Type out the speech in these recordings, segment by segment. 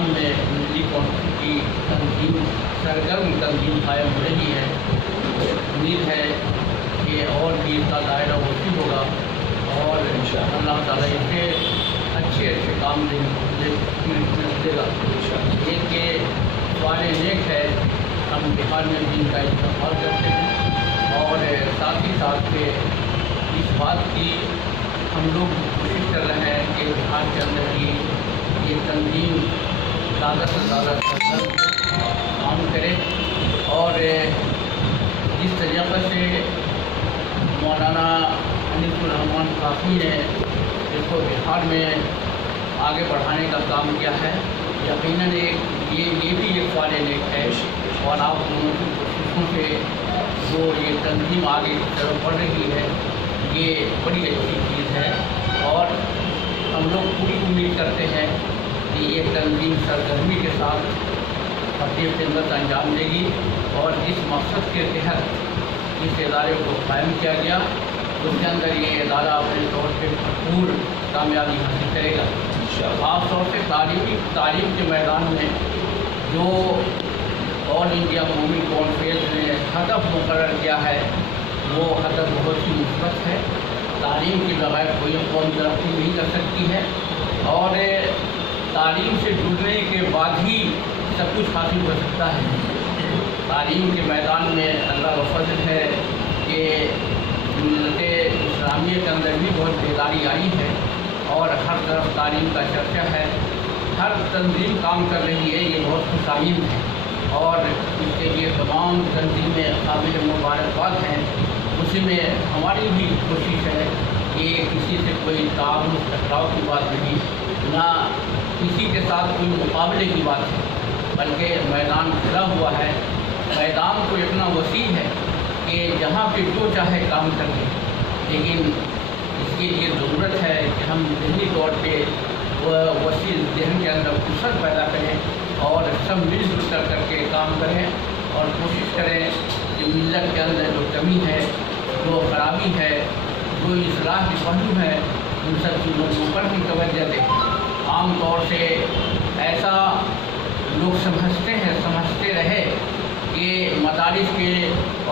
मैदान में मिली कौंसिल की तंजीम सरगर्म तंजीम कायम हो रही है। उम्मीद है कि और भी इसका दायरा वसी होगा और अल्लाह ताला इसके अच्छे अच्छे काम मिलेगा। एक ये सवाल नेक है, हम बिहार में भी इनका इस्तेमाल करते हैं और साथ ही साथ के इस बात की हम लोग कोशिश कर रहे हैं कि बिहार के अंदर ही ये तंजीम ज़्यादा से ज़्यादा काम करे और जिस तरीक़े से मौलाना अनीसुर रहमान काफ़ी ने इसको बिहार में आगे बढ़ाने का काम किया है, यकीनन ये भी एक सवाल नेक है और आप दोनों की कोशिशों से जो ये तंजीम आगे की तरफ बढ़ रही है ये बड़ी अच्छी चीज़ है और हम लोग पूरी उम्मीद करते हैं कि ये तंजीम सरगर्मी के साथ फतेह खिदमत अंजाम देगी और जिस मकसद के तहत इस इदारे को कायम किया गया उसके अंदर ये इदारा अपने तौर पर भरपूर कामयाबी हासिल करेगा। ख़ास तौर से तालीम के मैदान में जो ऑल इंडिया कौमी कॉन्फ्रेंस ने हदफ मुकर्रर किया है वो हदफ बहुत ही मुस्बत है। तालीम के बगैर कोई कौम तरक्की नहीं कर सकती है और तालीम से जुड़ने के बाद ही सब कुछ हासिल हो सकता है। तालीम के मैदान में अल्लाह का फज़ल है कि मिल्लत इस्लामिया के अंदर भी बहुत बेदारी आई है और हर तरफ तालीम का चर्चा है, हर तंजीम काम कर रही है, ये बहुत खुशाइन है और इसके लिए तमाम तंजीमें काबिल मुबारकबाद हैं। उसी में हमारी भी कोशिश है कि किसी से कोई ताउन टकराव की बात नहीं, ना किसी के साथ कोई मुकाबले की बात है, बल्कि मैदान खुला हुआ है। मैदान तो इतना वसी है कि जहाँ पे जो चाहे काम कर ले, लेकिन इसके लिए ज़रूरत है कि हम ज़हनी तौर पर वसी जहन के अंदर फुर्सत पैदा करें और सब मिलजुल कर करके काम करें और कोशिश करें कि मिल्लत के अंदर जो कमी है, जो खराबी है, जो इस्लाह के पहलू है, उन सब चीज़ों पर भी तवज्जो दें। आम तौर से ऐसा लोग समझते रहे कि मदारिस के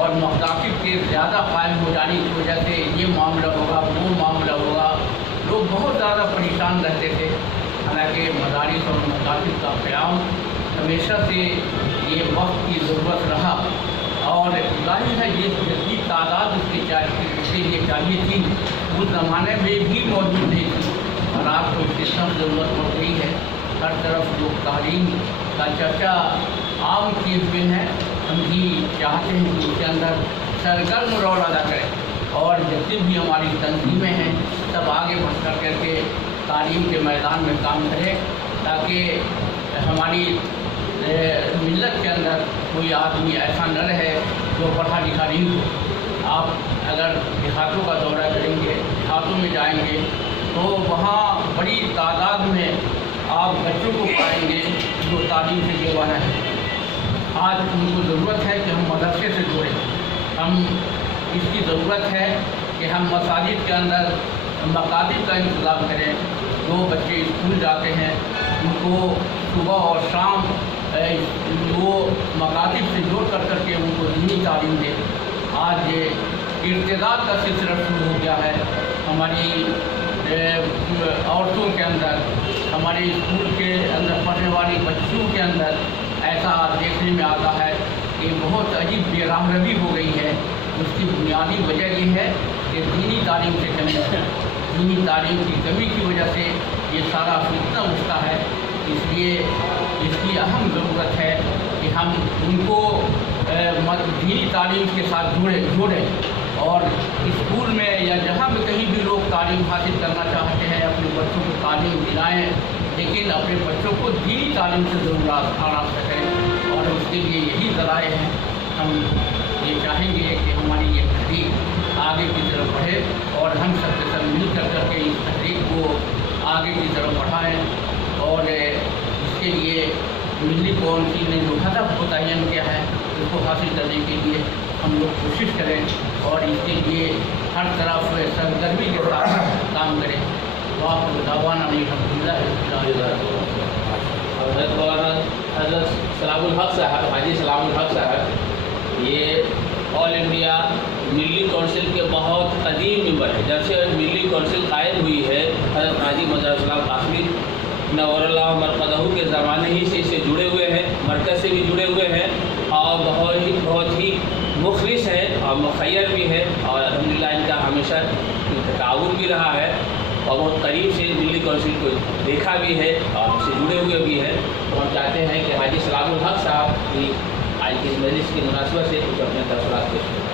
और मकातिब के ज़्यादा कायम हो जाने की वजह से ये मामला होगा, वो मामला होगा, लोग बहुत ज़्यादा परेशान रहते थे। हालांकि मदारिस और मकातिब का क़याम हमेशा से ये वक्त की ज़रूरत रहा और जाहिर है जितनी तादाद उसके लिए चाहिए थी उस ज़माने में भी मौजूद नहीं थी और आज तो इसकी सब ज़रूरत पड़ गई है। हर तरफ लोग तालीम का चर्चा आम किए हुए हैं। हम भी चाहते हैं कि उसके अंदर सरगर्म रोल अदा करें और जितनी भी हमारी तंजीमें हैं सब आगे बढ़ कर करके तालीम के मैदान में काम करें ताकि हमारी मिल्लत के अंदर कोई आदमी ऐसा न रहे जो पढ़ा लिखा नहीं हो। आप अगर देहातों का दौरा करेंगे, देहातों में जाएंगे तो वहाँ बड़ी तादाद में आप बच्चों को पाएंगे जो तालीम से बेवाना है। आज उनको ज़रूरत है कि हम मदरसे से जुड़ें, हम इसकी ज़रूरत है कि हम मसाजिद के अंदर मकातिब का इंतज़ाम करें। जो बच्चे स्कूल जाते हैं उनको सुबह और शाम वो मकातिब से जोड़ कर करके उनको दीनी तालीम दें। आज इर्तिदाद का सिलसिला शुरू हो गया है हमारी औरतों के अंदर, हमारे स्कूल के अंदर पढ़ने वाली बच्चियों के अंदर ऐसा देखने में आता है कि बहुत अजीब बेराहरवी हो गई है। उसकी बुनियादी वजह ये है कि दीनी तालीम से कमी है। दीनी तालीम की कमी की वजह से ये सारा फितना उठता है। इसलिए इसकी अहम ज़रूरत है कि हम उनको दीनी तालीम के साथ जोड़ें और स्कूल में या जहाँ भी कहीं भी लोग तालीम हासिल करना चाहते हैं अपने बच्चों को तालीम दिलाएँ, लेकिन अपने बच्चों को दीनी तालीम से ज़रूर आना सकें और उसके लिए यही ज़राए हैं। हम ये चाहेंगे कि हमारी ये तहरीक आगे की तरफ बढ़े और हम सब के सब मिल करके इस तहरीक को आगे की तरफ बढ़ाएँ और इसके लिए मिली कौंसिल ने जो हदफ मुतय्यन किया है उसको हासिल करने के लिए हम लोग कोशिश करें और इसके लिए हर तरफ सरगर्मी के साथ काम करें। वाह दावाना नहीं, अल्हम्दुलिल्लाह। حضرت مولانا حضرت سلام الحق صاحب، حاجی سلام الحق صاحب، یہ آل انڈیا ملی کونسل کے بہت قدیم ممبر ہے. جب سے ملی کونسل قائم ہوئی ہے حضرت حاجی مظہر اسلام قاسمی نور اللہ مرقدہ کے زمانے ہی سے اس سے جڑے ہوئے ہیں، مرکز سے بھی جڑے ہوئے ہیں اور بہت ہی مخلص ہے اور مخیر بھی ہے، اور الحمدللہ ان کا ہمیشہ تعاون بھی رہا ہے اور بہت قریب سے ملی کونسل کو دیکھا بھی ہے اور اس سے جڑے ہوئے بھی ہیں. تو ہم چاہتے ہیں کہ حاجی سلام الحق صاحب کی آج کی مجلس کی مناسبت سے کچھ اپنے تاثرات پیش کریں.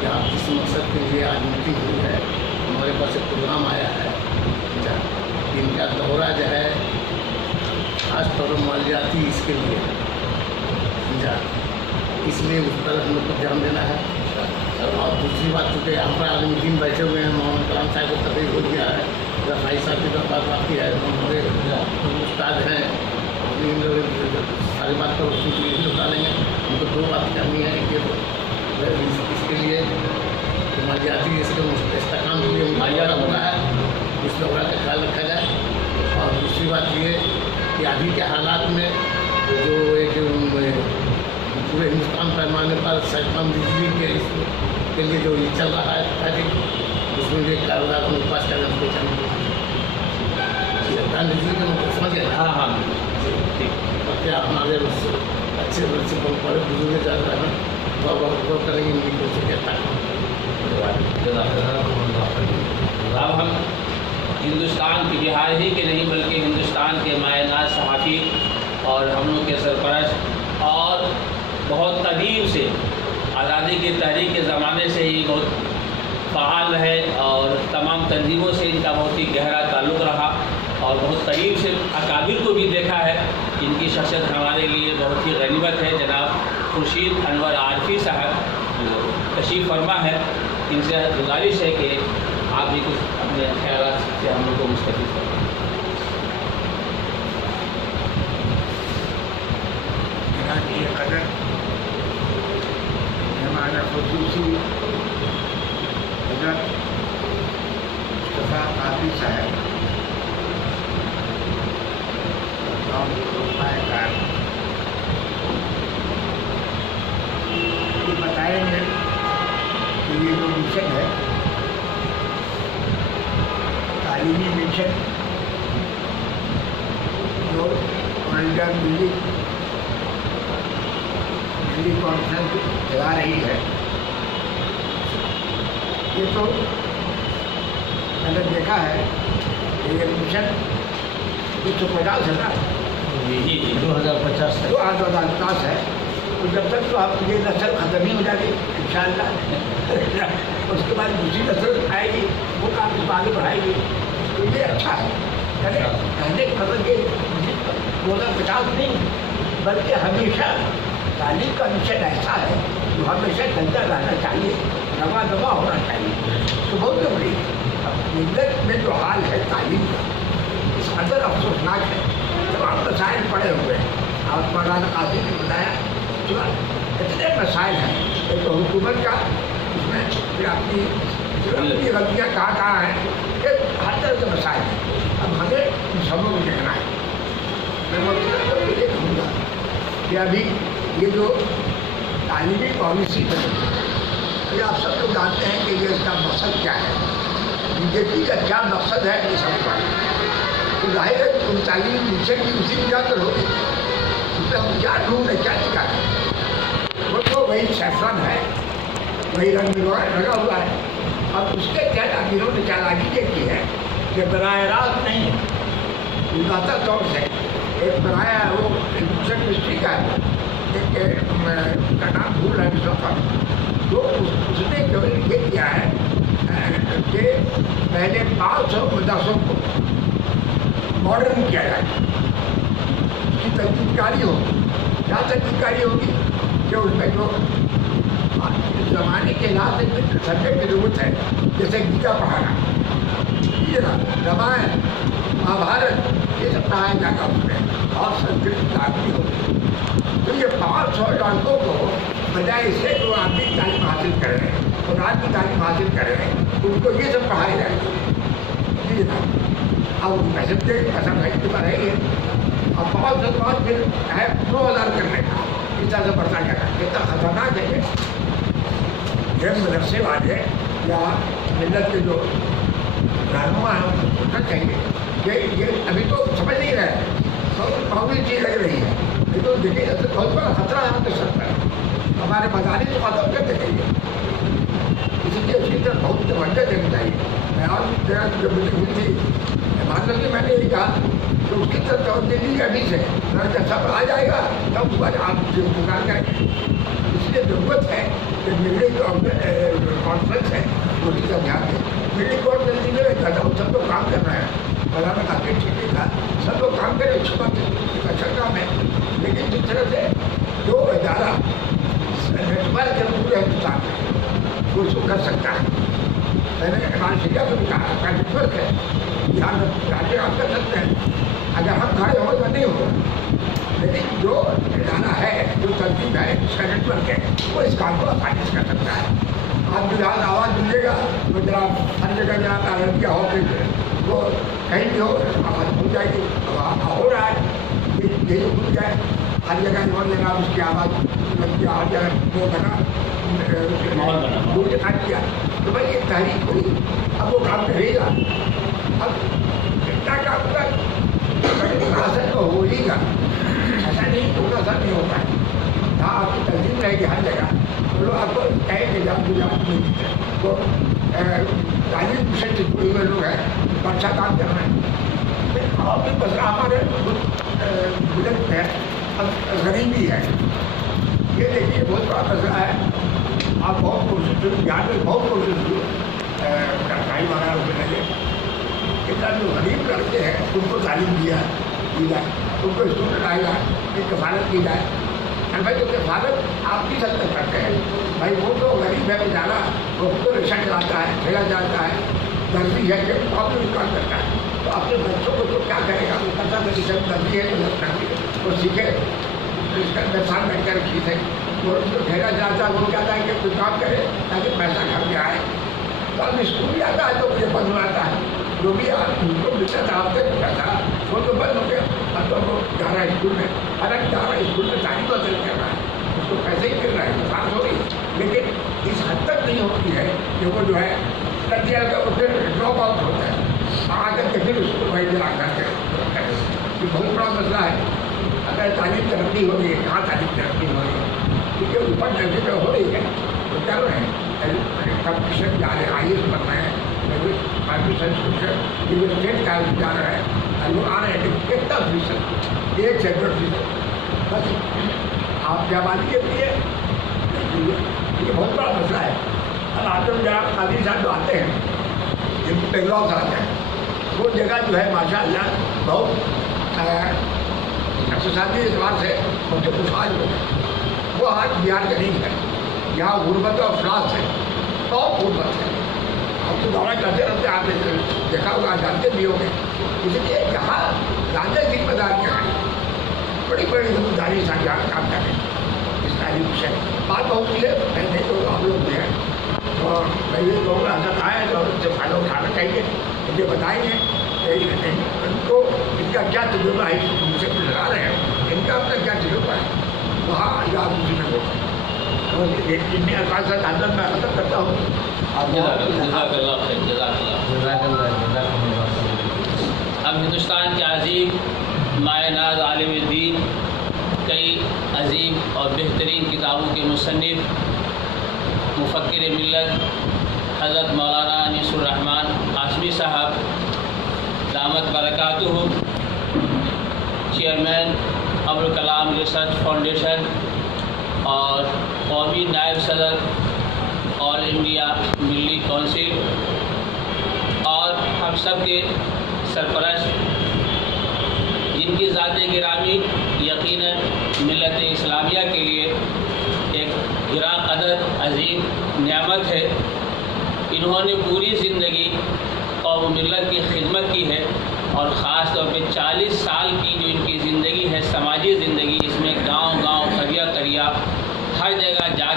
کہ آپ جس مقصد کے لیے آج میٹنگ ہوئی ہے، ہمارے پاس ایک پروگرام آیا ہے ان کا دورہ جو ہے خاص طور پر مالیاتی اس کے لیے سمجھا، اس لیے اس پر ہم لوگ کو دھیان دینا ہے. اور دوسری بات چونکہ یہاں پر عالم دین بیٹھے ہوئے ہیں، محمد کلام صاحب کو تقریر ہو گیا ہے، رفائی صاحب کی بات باقی ہے، ہمارے استاد ہیں ساری بات کو ڈالیں گے. ہم کو دو بات کرنی ہے کہ اس کے لیے مالیاتی اس کے استحکام کے لیے مالیات ہو رہا ہے، اس دورہ کا خیال رکھا جائے. اور دوسری بات یہ کہ ابھی کے حالات میں جو ایک پورے ہندوستان پیمانے پر سیکٹرم بجلی کے لیے جو یہ چل رہا ہے اس میں ایک کاروبار کو پاس کرنا سیکٹرم بجلی کا مطلب سمجھ گئے. ہاں ہاں کیا ہمارے اچھے بڑے بزرگ جا رہے ہیں بہت کریں گے ان کی کوشش کرتا ہے. اب ہم ہندوستان کی بہار ہی کے نہیں بلکہ ہندوستان کے مایہ ناز صحافی اور ہم لوگ کے سرپرست اور بہت قدیم سے آزادی کی تحریک کے زمانے سے ہی بہت فعال رہے اور تمام تنظیموں سے ان کا بہت ہی گہرا تعلق رہا اور بہت قریب سے اکابر کو بھی دیکھا ہے. ان کی شخصیت ہمارے لیے بہت ہی غنیمت ہے. جناب خورشید انور عارفی صاحب تشریف فرما ہے، ان سے گزارش ہے کہ آپ بھی کچھ اپنے خیالات سے ہم لوگ کو مستفید کریں. قدر ہمارا خصوصی حضرت مصطفیٰ قاسمی صاحب یہ بتائیں گے کہ یہ جو مشن ہے تعلیمی مشن جو آل انڈیا ملی کانفرنس چلا رہی ہے، یہ تو میں نے دیکھا ہے کہ یہ مشن 150 ہے نا، 2050 ہے. تو جب تک تو آپ یہ نسل ختم ہی ہو جائے گی انشاءاللہ، اس کے بعد دوسری نسل آئے گی وہ کام کو آگے بڑھائے گی. تو یہ اچھا ہے، یعنی کہنے کا مطلب کہ 2050 نہیں بلکہ ہمیشہ تعلیم کا مشن ایسا ہے جو ہمیشہ چلتا رہنا چاہیے، نوا نوا ہونا چاہیے. تو بہت ضروری ہے. ملت میں جو حال ہے تعلیم کا اس قدر افسوسناک ہے. تمام مسائل پڑے ہوئے ہیں، آپ مولانا قاسمی نے بتایا اتنے مسائل ہیں. ایک تو حکومت کا، اس میں پھر اپنی غلطیاں کہاں ہیں، یہ ہر طرح کے مسائل ہیں. اب ہمیں ان سبوں کو دیکھنا ہے. میں مطلب یہ کہوں گا کہ ابھی یہ جو تعلیمی پالیسی ہے یہ آپ سب لوگ جانتے ہیں کہ یہ اس کا مقصد کیا ہے. بی جے پی کا کیا مقصد ہے یہ سب کو تو ظاہر ہے ان تعلیمی مشن کی اسی بنا پر ہوگی. اس میں ہم کیا ڈھونڈ ہے کیا نکالیں، وہ تو وہی سیفرن ہے، وہی رنگ لگا ہوا ہے. اب اس کے تحت امیروں نے چالاکی یہ کی ہے کہ براہ راست نہیں ذاتی طور سے ایک بنایا ہے، وہ مشن مسٹری کا ہے، ایک کا نام بھول رہا ہے اس وقت. تو اس نے جو یہ کیا ہے کہ پہلے 500 مدرسوں کو ماڈرن کیا جائے، اس کی تجدید کاری ہوگی. کیا تجدید کاری ہوگی کہ اس میں جو زمانے کے لحاظ سے سبجیکٹ کی ضرورت ہے، جیسے گیتا پڑھانا، رامائن مہابھارت، یہ سب پڑھایا جائے گا اس میں، اور سنسکرت تعلیم ہوگی. تو یہ 500 لڑکوں کو बजाय इससे जो आदमी तालीम हासिल कर रहे हैं और आज की तालीम हासिल कर रहे हैं उनको ये सब पढ़ाया जाएगा। जी जनाब, अब पैसे के ऐसा नहीं तो है ही अब बहुत से बहुत फिर है 2000 करने का इस तरह से बढ़ता जाएगा। कितना खतरनाक है ये मदरसे वाले या मिलत के जो रहनुमा है उनको सोचना चाहिए कि ये अभी तो समझ नहीं रहे तो मामूली चीज़ लग रही है, ये तो देखिए तो बहुत बड़ा खतरा है तो सकता है। हमारे मदानी तो खत्म कर देंगे, इसलिए उसकी तरफ बहुत तवज्जो देनी चाहिए। मैं और जब मुझे थी मान लो कि मैंने यही कहा तो उसकी तरफ तवज्जो दी अभी से लड़का सब आ जाएगा तब उसके बाद आप पुकार करेंगे। इसलिए ज़रूरत है कि मिलने जो कॉन्फ्रेंस है उसकी तरफ ध्यान दें। मिलने कॉन्फ्रेंस नहीं रहता था, सब लोग काम कर रहे हैं, मौलाना काफी ठीक था, सब लोग काम करें अच्छी बात है, अच्छा काम है। लेकिन जिस तरह से जो इदारा नेटवर्क है पूरे हिंदुस्तान में वो उसको कर सकता है। मैंने इमाम शिया को भी कहा का नेटवर्क है, यहाँ राज्य आप कर सकते हैं, अगर हम खड़े हो तो नहीं होगा। लेकिन जो इदारा है जो तंजीम है उसका नेटवर्क है वो इस काम को आसानी से कर सकता है। आप जहाँ आवाज़ दीजिएगा तो जरा हर जगह जहाँ का लड़कियाँ हो गई वो कहीं भी हो आवाज़ पहुँच जाएगी। हो रहा है यही खुल जाए हर जगह जो लेना उसकी आवाज़ लड़कियाँ हर जगह वो बना दूर दिखा किया तो भाई ये तहरीक हुई, अब वो काम करेगा। अब जनता का असर तो हो ही गा, ऐसा नहीं तो असर नहीं होता है। हाँ आपकी तंजीम रहेगी हर जगह तो लोग आपको कहेंगे तो तालीम से जुड़े हुए लोग हैं तो अच्छा काम कर रहे हैं। और भी मसला हमारे बुजुर्ग है गरीबी है, ये देखिए बहुत बड़ा मसला है। आप बहुत कोशिश यहाँ पे बहुत कोशिश की भाई वगैरह उसके लगे इतना जो गरीब लड़के हैं उनको तालीम दी जाए, उनको स्कूल लगाएगा कि कफालत की जाए। और भाई तो कफालत आप भी सब तक करते हैं भाई, वो तो गरीब है बेचारा, वो तो रिक्शा चलाता है, ठेला चलाता है, दर्जी है कि बहुत काम करता है तो अपने बच्चों को तो क्या करेगा, वो पता नहीं सब दर्जी है तो दर्जी वो सीखे इसका 10 साल बैठ कर सीखे। वो जो ठेला चलाता है वो कहता है कि कोई काम करे ताकि पैसा घर में आए। तो अब स्कूल भी आता है तो मुझे बनवाता है, जो भी उनको मिलता था आपसे पैसा वो तो बंद हो गया। अब तो वो जा रहा है स्कूल में, अलग जा रहा है स्कूल में तारीफ हासिल कर रहा है, उसको पैसे ही मिल रहा है, बात हो रही। लेकिन इस हद तक नहीं होती है कि वो जो है लग जाएगा वो फिर ड्रॉप आउट होता है आकर के फिर उसको वही जला करके ये बहुत बड़ा मसला है। अगर तालीम तरक्की हो रही है, कहाँ तालीम तरक्की हो रही है, क्योंकि ऊपर दर्जे पे हो रही है तो कर रहे हैं कंपटीशन जा रहे हैं, IAS बन रहे हैं, स्टेट का जा रहा है, लोग आ रहे हैं कि कितना फीसद 1 से 2% बस आप क्या बात के लिए ये बहुत बड़ा मसला है। अब आते हैं जहाँ काजी साहब जो आते हैं जिनको बेंगलौर से आते हैं वो जगह जो है माशाअल्लाह बहुत इक़्तिसादी एतबार से उनसे खुशहाल हो गए। वो आज बिहार गरीब है, यहाँ गुर्बत और अफलास है, बहुत गुर्बत है। हम तो दौरा करते रहते आपने देखा होगा, जानते भी होंगे। इसलिए यहाँ राजा जिम्मेदारियाँ हैं, बड़ी बड़ी जिम्मेदारी से यहाँ काम करें इस तारीफ से। बात बहुत ही है, नहीं तो आप लोग भी हैं और मैं ये कहूँगा अगर आए तो उनसे फायदा उठाना चाहिए, मुझे बताएंगे इनको इनका क्या तजुर्बा है, मुझसे लगा रहे हैं इनका अपना क्या तजुर्बा है वहाँ या दूसरी में होगा। और इतने अल्फाज से आदत मैं ख़त्म करता हूँ। अब हिंदुस्तान के अजीम मायनाज आलिम दीन, कई अजीम और बेहतरीन किताबों के मुसन्निफ मुफक्किर मिल्लत हज़रत मौलाना अनीसुर रहमान कासमी साहब दामत बरकातुहु, chairman Abdul Kalam research foundation और कौमी नायब सदर ऑल इंडिया मिली काउंसिल, और हम सब के सरपरस्त जिनकी ज़ात गिरामी यकीनन मिल्लत इस्लामिया के लिए एक गिरा कदर अजीम नेमत है। इन्होंने पूरी ज़िंदगी कौम मिल्लत की खिदमत की है और ख़ास तौर पे 40 साल की जो इनकी ज़िंदगी है समाजी ज़िंदगी, इसमें गांव-गांव करिया करिया हर जगह जा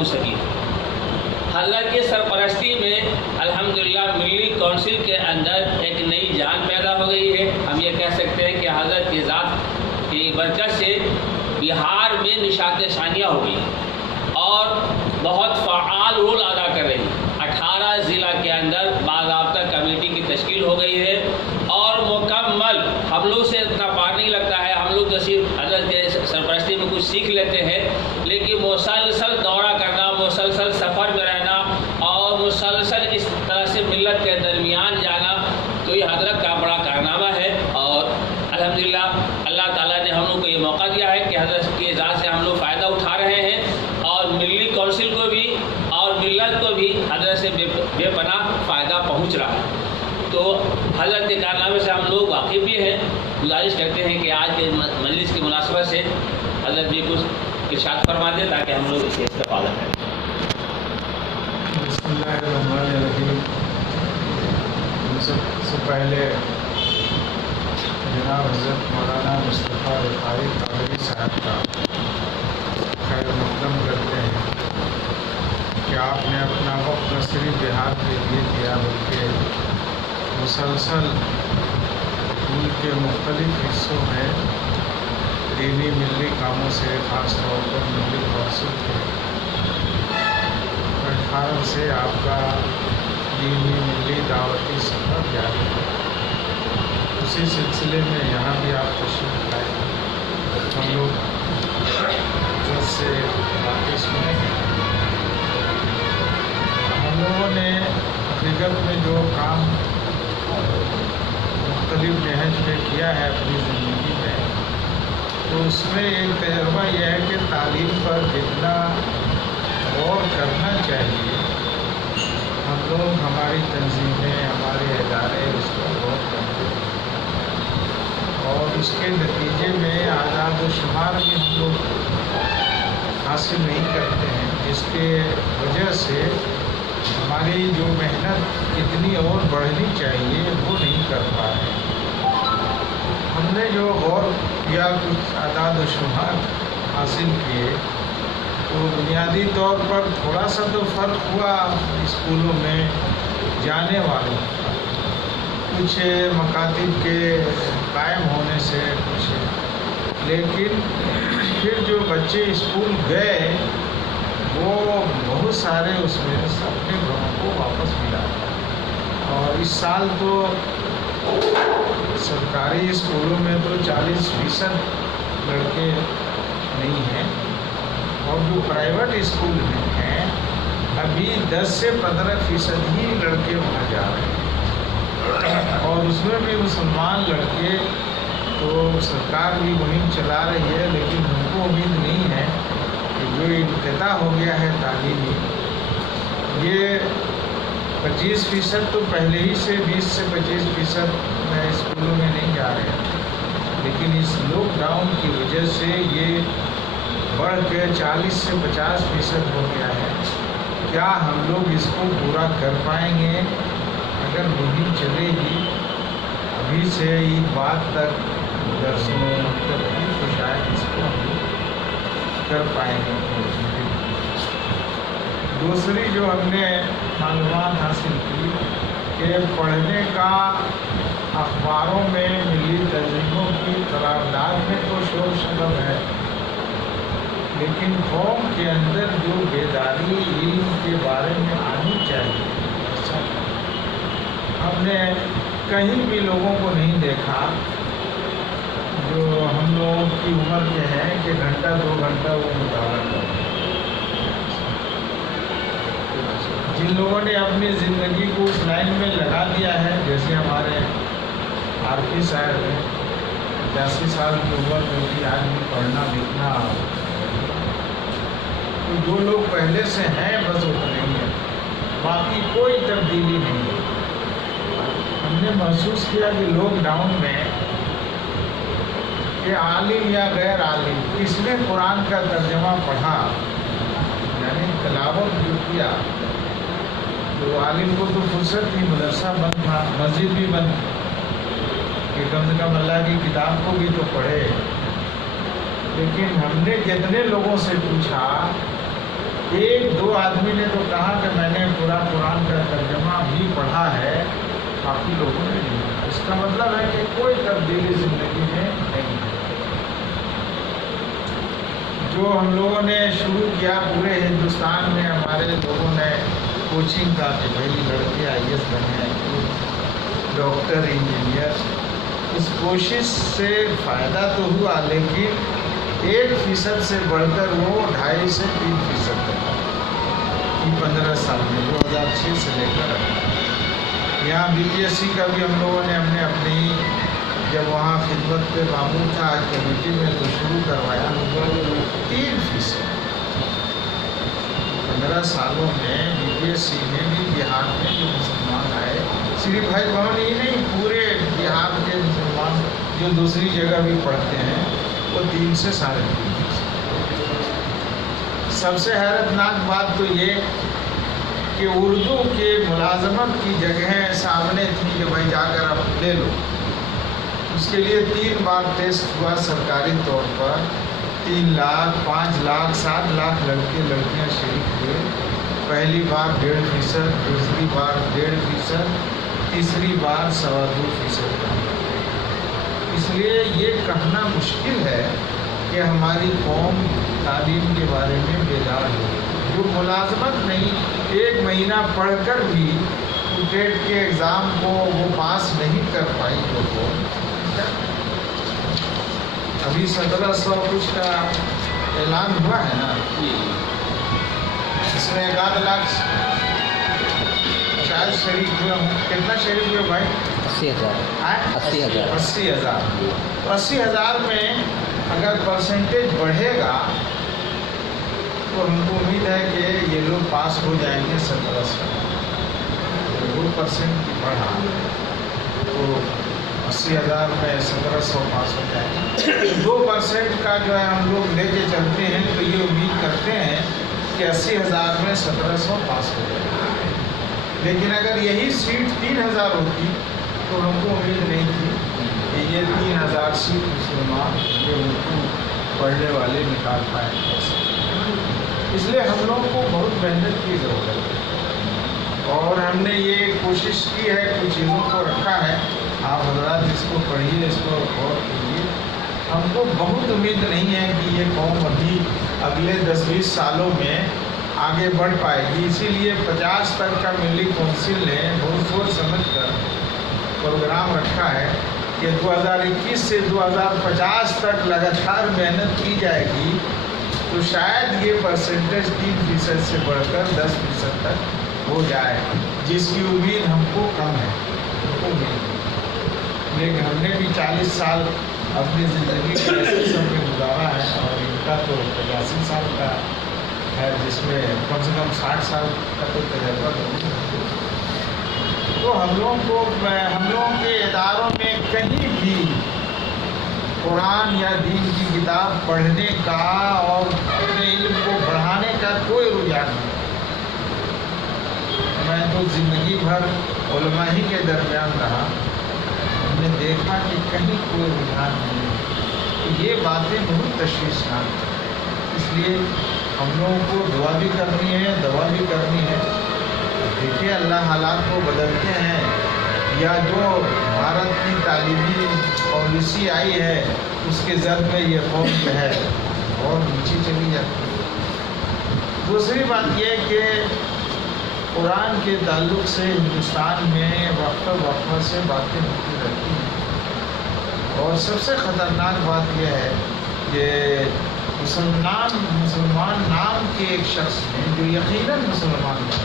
पहुंच सकी। हज़रत की सरपरस्ती में अल्हम्दुलिल्लाह मिली कौंसिल के अंदर एक नई जान पैदा हो गई है। हम ये कह सकते हैं कि हज़रत की ज़ात की बरकत से बिहार में निशात शानिया हो गई और बहुत फ़आल रोल अदा कर रही है। 18 ज़िला के अंदर बाज़ाब्ता कमेटी की तश्कील हो गई है और मुकम्मल हम लोग से इतना पार नहीं लगता है। हम लोग तो सिर्फ हज़रत के सरपरस्ती में कुछ सीख लेते हैं, लेकिन मुसलसल दौरा करना, मुसलसल सफ़र में रहना और मुसलसल इस तरह से मिल्लत के दरमियान जाना, तो ये हज़रत का बड़ा कारनामा है। और अल्हम्दुलिल्लाह अल्लाह ताला ने हम लोग को ये मौका दिया है कि हज़रत की इजाज़त से हम लोग फ़ायदा उठा रहे हैं और मिली कौंसिल को भी और मिल्लत को भी हज़रत से बेपनाह फ़ायदा पहुँच रहा है। तो हज़रत के कारनामे से हम लोग वाकिफ़ भी हैं। गुजारिश करते हैं कि आज के मजलिस की मुनासबत से हज़रत भी कुछ इरशाद फरमा दें ताकि हम लोग इससे इस्तेफ़ादा करें। बिस्मिल्लाहिर्रहमानिर्रहीम। सबसे पहले जनाब हज़रत मौलाना मुस्तफ़ा रिफ़ाई कादरी साहब का खैर मक़दम करते हैं कि आपने अपना वक्त न सिर्फ बिहार के लिए दिया बल्कि मुसलसल मुल्क के मुख्तलिफ़ हिस्सों में दीनी मिली कामों से ख़ास तौर पर मिली कौंसिल के 18 से आपका दीनी मिली दावती सफ़र जारी है। उसी सिलसिले में यहाँ भी आप तशरीफ़ लाए। हम लोग जज से बातें सुनेंगे। हम लोगों ने हकीकत में जो काम मुख्तलिफ नहज पे किया है अपनी ज़िंदगी में, तो उसमें एक तजर्बा यह है कि तालीम पर जितना गौर करना चाहिए हम लोग, हमारी तंजीमें, हमारे इदारे उस पर गौर करते हैं और उसके नतीजे में आदाद व शुमार भी हम लोग हासिल नहीं करते हैं, जिसके वजह से हमारी जो मेहनत इतनी और बढ़नी चाहिए वो नहीं कर पा रहे। हमने जो गौर किया, कुछ आदाद व शुमार हासिल किए, तो बुनियादी तौर पर थोड़ा सा तो फ़र्क हुआ स्कूलों में जाने वालों का, कुछ मकातिब के कायम होने से कुछ, लेकिन फिर जो बच्चे स्कूल गए वो बहुत सारे उसमें अपने घरों को वापस मिला। और इस साल तो सरकारी स्कूलों में तो 40% लड़के नहीं हैं और जो प्राइवेट स्कूल में हैं अभी 10 से 15% ही लड़के वहाँ जा रहे हैं। और उसमें भी मुसलमान लड़के, तो सरकार भी मुहिम चला रही है, लेकिन उनको उम्मीद नहीं है कि जो इब्तिदा हो गया है तालीमी, ये 25% तो पहले ही से 20 से 25% स्कूलों में नहीं जा रहे हैं, लेकिन इस लॉकडाउन की वजह से ये बढ़ के 40 से 50% हो गया है। क्या हम लोग इसको पूरा कर पाएंगे? अगर मुहिम चलेगी अभी से ईद बाद तक दरसों मकतब की, तो शायद इसको हम कर पाएंगे। दूसरी जो हमने मालूमात हासिल की कि पढ़ने का अखबारों में मिली तंजीमों की करारदाद में तो शोर शबब है, लेकिन कौम के अंदर जो बेदारी इल्म के बारे में आनी चाहिए, हमने कहीं भी लोगों को नहीं देखा जो हम लोगों की उम्र के हैं कि घंटा 2 घंटा वो मुताला करें। जिन लोगों ने अपनी ज़िंदगी को उस लाइन में लगा दिया है, जैसे हमारे आरपी साहब हैं, 85 साल की उम्र में भी आज भी पढ़ना लिखना, तो जो लोग पहले से हैं बस उतने ही हैं, बाकी कोई तब्दीली नहीं है। हमने महसूस किया कि लॉकडाउन में कि आलिम या गैर आलिम किसने कुरान का तर्जमा पढ़ा, यानी तलावत जो किया, तो आलिम को तो फुर्सत थी, मदरसा बंद था, मस्जिद भी बंद थी, कि कम से कम अल्लाह की किताब को भी तो पढ़े। लेकिन हमने कितने लोगों से पूछा ایک دو آدمی نے تو کہا کہ میں نے پورا قرآن کا ترجمہ بھی پڑھا ہے، باقی لوگوں نے نہیں پڑھا۔ اس کا مطلب ہے کہ کوئی تبدیلی زندگی میں نہیں ہے۔ جو ہم لوگوں نے شروع کیا پورے ہندوستان میں، ہمارے لوگوں نے کوچنگ کا کہ بھائی لڑکے IAS بنے، ڈاکٹر، انجینئر، اس کوشش سے فائدہ تو ہوا، لیکن 1% سے بڑھ کر وہ 2.5 سے 3% تک 15 سال میں 2006 سے لے کر یہاں BPSC کا بھی ہم لوگوں نے اپنی جب وہاں خدمت پہ معمول تھا آج کمیٹی میں تو شروع کروایا 3%۔ 15 سالوں میں BPSC میں بھی بہار میں جو مسلمان آئے، صرف بھائی بہن ہی نہیں، پورے بہار کے مسلمان جو دوسری جگہ بھی پڑھتے ہیں وہ 3 سے 3.5%۔ سب سے حیرت ناک بات تو یہ کہ اردو کے ملازمت کی جگہیں سامنے تھیں کہ بھائی جا کر آپ لے لو۔ اس کے لیے 3 بار ٹیسٹ ہوا سرکاری طور پر، 3 لاکھ 5 لاکھ 7 لاکھ لڑکے لڑکیاں شریک ہوئے۔ پہلی بار 1.5%، دوسری بار 1.5%، تیسری بار 2.25%۔ اس لیے یہ کہنا مشکل ہے کہ ہماری قوم تعلیم کے بارے میں بیدار ہو۔ جو ملازمت نہیں، 1 مہینہ پڑھ کر بھی ٹیٹ کے ایگزام کو وہ پاس نہیں کر پائی، وہ ابھی 1700 کچھ کا اعلان ہوا ہے نا، اس میں 1 لاکھ شاید شریک ہوئے ہوں۔ کتنا شریک ہوئے بھائی؟ 80,000 80,000۔ 80,000 میں اگر پرسنٹیج بڑھے گا تو ہم کو امید ہے کہ یہ لوگ پاس ہو جائیں گے 1700۔ 2% کی بڑھا تو 80,000 میں 1700 پاس ہو جائیں گے۔ 2% کا جو ہے ہم لوگ لے کے چلتے ہیں تو یہ امید کرتے ہیں کہ 80,000 میں 1700 پاس ہو جائے گا۔ لیکن اگر یہی سیٹ 3,000 ہوتی تو ہم کو امید نہیں تھی کہ یہ 3,000 سیٹ مسلمان یہ اردو پڑھنے والے نکال پائیں گے۔ اس لیے ہم لوگوں کو بہت محنت کی ضرورت ہے، اور ہم نے یہ کوشش کی ہے، کچھ چیزوں کو رکھا ہے۔ آپ حضرات اس کو پڑھیے، اس کو غور کیجیے۔ ہم کو بہت امید نہیں ہے کہ یہ قوم ابھی اگلے 10-20 سالوں میں آگے بڑھ پائے گی۔ اسی لیے 50 تک کا ملی کونسل نے بہت سوچ سمجھ کر پروگرام رکھا ہے کہ 2021 سے 2050 تک لگاتار محنت کی جائے گی تو شاید یہ پرسنٹیج 3% سے بڑھ کر 10% تک ہو جائے، جس کی امید ہم کو کم ہے، لیکن ہم نے بھی 40 سال اپنی زندگی کا ایسے سب میں گزارا ہے، اور ان کا تو 85 سال کا ہے، جس میں کم سے کم 60 سال کا تو تجربہ ہے۔ تو ہم لوگوں کے اداروں میں کہیں بھی قرآن یا دین کی کتاب پڑھنے کا اور اپنے علم کو بڑھانے کا کوئی رجحان نہیں۔ میں تو زندگی بھر علماء ہی کے درمیان رہا، ہم نے دیکھا کہ کہیں کوئی رجحان نہیں ہے۔ یہ باتیں بہت تشویشناک ہیں۔ اس لیے ہم لوگوں کو دعا بھی کرنی ہے، دوا بھی کرنی ہے۔ دیکھیے اللہ حالات کو بدلتے ہیں، یا جو بھارت کی تعلیمی پالیسی آئی ہے اس کے زد میں یہ قوم جو ہے اور نیچے چلی جاتی ہے۔ دوسری بات یہ کہ قرآن کے تعلق سے ہندوستان میں وقفہ سے باتیں ہوتی رہتی ہیں، اور سب سے خطرناک بات یہ ہے کہ مسلمان نام کے ایک شخص نے جو یقیناً مسلمان ہے،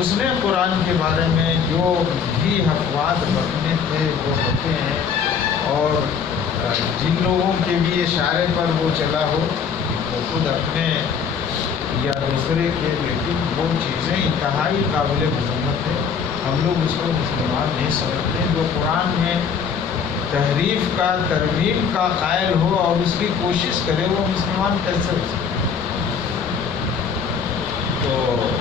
اس نے قرآن کے بارے میں جو بھی افواد بکنے تھے وہ بکے ہیں، اور جن لوگوں کے بھی اشارے پر وہ چلا ہو وہ خود اپنے یا دوسرے کے، لیکن وہ چیزیں انتہائی قابل مذمت ہے۔ ہم لوگ اس کو مسلمان نہیں سمجھتے۔ جو قرآن میں تحریف کا، ترمیم کا قائل ہو اور اس کی کوشش کرے، وہ مسلمان کیسے ہو سکتا ہے؟ تو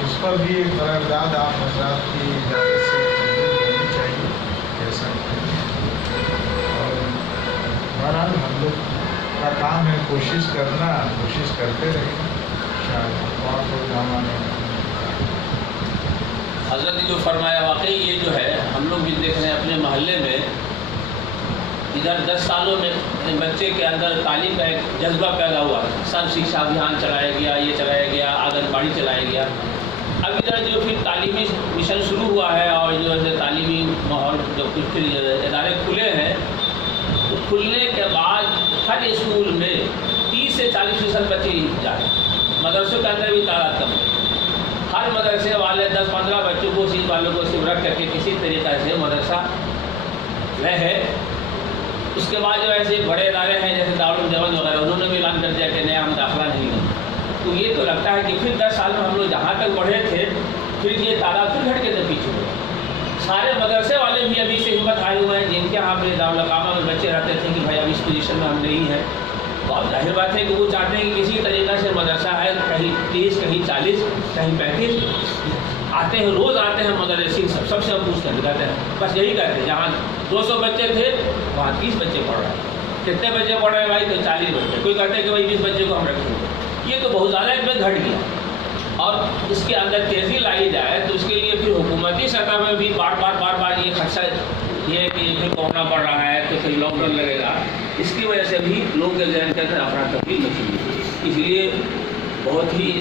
اس پر بھی ایک قرارداد آپ حضرات کی اجازت سے ہونی چاہیے، ایسا اور بہرحال ہم لوگ کا کام ہے کوشش کرنا، کوشش کرتے رہیں۔ अच्छा बहुत बहुत حضرت نے جو فرمایا واقعی یہ جو ہے ہم لوگ بھی دیکھ رہے ہیں اپنے محلے میں ادھر 10 سالوں میں بچے کے اندر تعلیم کا ایک جذبہ پیدا ہوا، سب شکشا ابھیان چلایا گیا، یہ چلایا گیا، آنگن باڑی چلایا گیا۔ اب ادھر جو پھر تعلیمی مشن شروع ہوا ہے اور جو ہے تعلیمی ماحول جو پھر ادارے کھلے ہیں، تو کھلنے کے بعد ہر اسکول میں 30 سے 40% بچے جا رہے ہیں، مدرسوں کے اندر بھی تعداد کم ہے۔ ہر مدرسے والے 10-15 بچوں کو چیز والوں کو صرف رکھ کر کے کسی طریقے سے مدرسہ رہے۔ اس کے بعد جو ایسے بڑے ادارے ہیں جیسے دارالمعلمین وغیرہ، انہوں نے بھی اعلان کر دیا کہ نیا ہم داخلہ نہیں لیں۔ تو یہ تو لگتا ہے کہ پھر 10 سال میں ہم لوگ جہاں تک بڑھے تھے پھر یہ تعداد پھر گھٹ کے تو پیچھے ہوئے۔ سارے مدرسے والے بھی ابھی سے ہمت آئے ہوئے ہیں جن کے یہاں پہ دارالقامہ میں بچے رہتے تھے کہ بھائی اب اس پوزیشن میں ہم نہیں ہیں، تو اب ظاہر بات ہے کہ وہ چاہتے ہیں کہ کسی طریقے سے مدرسہ ہے، کہیں 30 کہیں 40 کہیں 35 آتے ہیں، روز آتے ہیں مدرسین سب سے ہم پوچھتے ہیں دکھاتے ہیں، بس یہی کہتے ہیں جہاں 200 بچے تھے وہاں 30 بچے پڑھ رہے ہیں۔ کتنے بچے پڑھ رہے ہیں بھائی؟ تو 40 بچے۔ کوئی کہتے ہیں کہ بھائی 20 بچے کو ہم رکھیں گے۔ یہ تو بہت زیادہ ایک میں گھٹ گیا، اور اس کے اندر تیزی لائی جائے تو اس کے لیے پھر حکومتی سطح میں بھی بار بار یہ خدشہ یہ ہے کہ پھر کورونا بڑھ رہا ہے تو پھر لاک ڈاؤن لگے گا، اس کی وجہ سے بھی لوگوں کے ذہن کے اندر افراتفری مچی ہوئی۔ اس لیے بہت ہی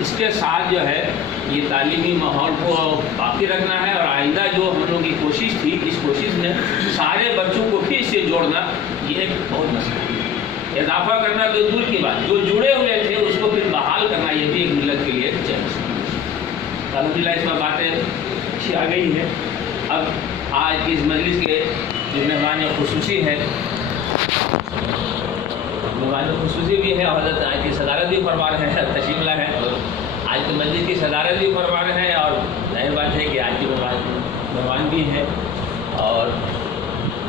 اس کے ساتھ جو ہے یہ تعلیمی ماحول کو باقی رکھنا ہے، اور آئندہ جو ہم لوگوں کی کوشش تھی اس کوشش میں سارے بچوں کو پھر سے جوڑنا یہ ایک بہت مسئلہ ہے۔ اضافہ کرنا تو دور کی بات، جو جڑے ہوئے تھے اس کو پھر بحال کرنا یہ بھی ایک ملت کے لیے چیلنج ہے۔ الحمدللہ اس میں باتیں اچھی آ گئی ہیں۔ اب آج کی اس مجلس کے جو مہمان خصوصی ہے، مہمان خصوصی بھی ہے، حضرت آج کی صدارت بھی فرما رہے ہیں، تشریف لائے ہیں، آج کی مجلس کی صدارت بھی فرما رہے ہیں، اور ظاہر بات ہے کہ آج کے مہمان بھی ہیں۔ اور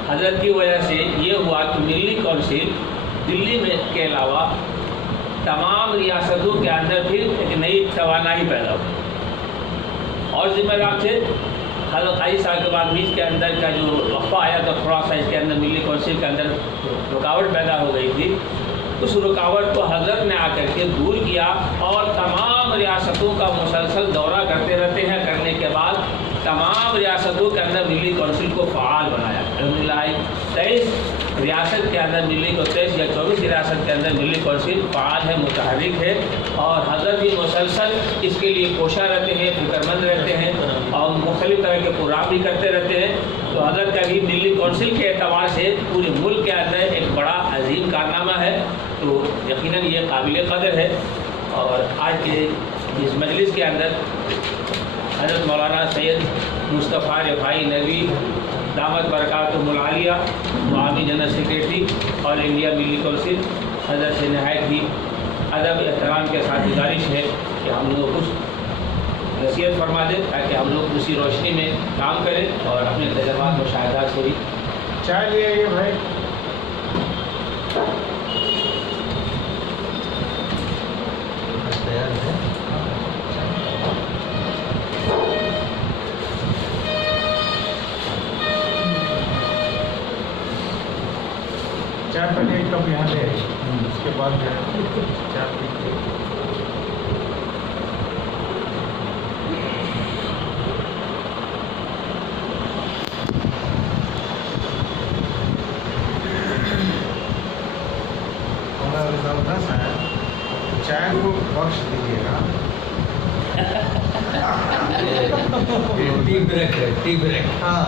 حضرت کی وجہ سے یہ ہوا کہ ملی کونسل دلی میں کے علاوہ تمام ریاستوں کے اندر پھر ایک نئی توانائی پیدا ہوئی، اور ذمہ دار تھے حضرت قاضی صاحب کے بعد بھی اس کے اندر کا جو وقفہ آیا تھا تھوڑا سا، اس کے اندر ملی کونسل کے اندر رکاوٹ پیدا ہو گئی تھی، اس رکاوٹ کو حضرت نے آ کر کے دور کیا، اور تمام ریاستوں کا مسلسل دورہ کرتے رہتے ہیں، کرنے کے بعد تمام ریاستوں کے اندر ملی کونسل کو فعال بنایا۔ الحمدللہ 23 ریاست کے اندر ملی کو 23 یا 24 ریاست کے اندر ملی کونسل فعال ہے، متحرک ہے، اور حضرت بھی مسلسل اس کے لیے کوشاں رہتے ہیں، فکر مند رہتے ہیں، اور مختلف طرح کے پروگرام بھی کرتے رہتے ہیں۔ تو حضرت کا بھی ملی کونسل کے اعتبار سے پورے ملک کے اندر ایک بڑا عظیم کارنامہ ہے، تو یقیناً یہ قابل قدر ہے۔ اور آج کے اس مجلس کے اندر حضرت مولانا سید مصطفیٰ رفاعی ندوی دامت برکاتہم العالیہ، عوامی جنرل سیکریٹری آل انڈیا ملی کونسل، حضرت سے نہایت ہی ادب احترام کے ساتھ گزارش ہے کہ ہم لوگ کچھ نصیحت فرما دیں تاکہ ہم لوگ اسی روشنی میں کام کریں اور اپنے تجربات مشاہدات سے بھی۔ چائے لے آئیے بھائی۔ چائے پہلے ایک کپ یہاں لے آئیے، اس کے بعد جو ہے چائے پیتے۔ چائے کو بخش دیجیے گا۔ ٹی بریک ہے، ٹی بریک۔ ہاں